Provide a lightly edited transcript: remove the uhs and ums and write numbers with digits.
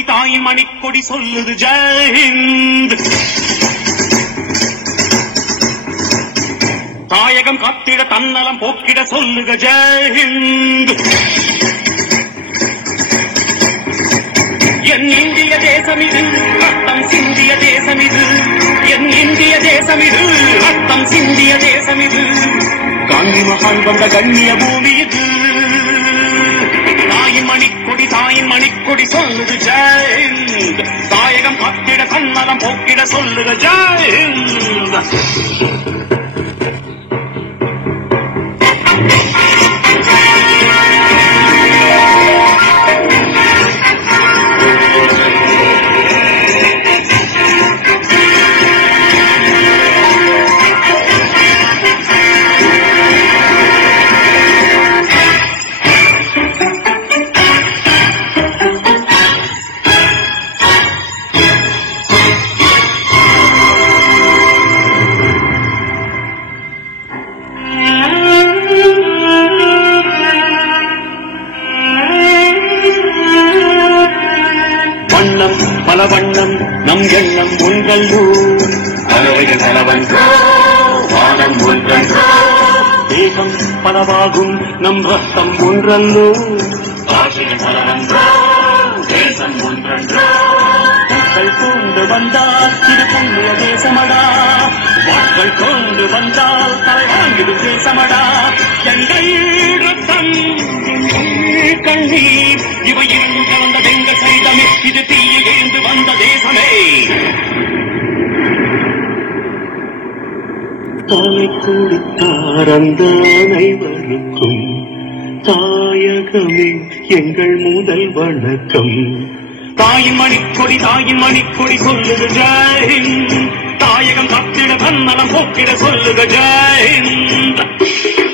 மணிக்கொடி தாயின் மணிக்கொடி சொல்லுது ஜெயஹிந்த். தாயகம் காத்திட தன்னலம் போக்கிட சொல்லுக ஜெயஹிந்த். என் இந்திய தேசம் இது ரத்தம் சிந்திய தேசம் இது. என் இந்திய தேசம் இது ரத்தம் சிந்திய தேசம் இது. காந்தி மகான் வந்த கண்ணிய பூமி இது. தாயின் மணிக்கொடி சொல்லுது ஜெயஹிந்த். தாயகம் காத்திட தன்னலம் போக்கிட சொல்லுக ஜெயஹிந்த். பல வண்ணம் நம் எண்ணம் ஒன்றல்லோ. பறவைகள் பலவன்றோ வானம் ஒன்றன்றோ. தேகம் பலவாகும் நம் ரத்தம் ஒன்றல்லோ. பாஷைகள் பலவன்றோ தேசம் ஒன்றன்றோ. மக்கள் கொண்டு வந்தால் இது புண்ணிய தேசமடா. வாக்கள் கொண்டு வந்தால் தலை வாங்கிடு தேசமடா. எங்கள் ரத்தம் கண்ணீர் இவை இரண்டு கலந்த எங்கள் சைதமே. இது தீய எழுந்து வந்த தேசமே. தாய் கொடுத்தார் அந்த அனைவருக்கும் தாயகமே எங்கள் முதல் வணக்கம். தாயின் மணிக்கொடி சொல்லுக ஜெயஹிந்த். தாயகம் காத்திட தன்னலம் போக்கிட சொல்லுக ஜெயஹிந்த்.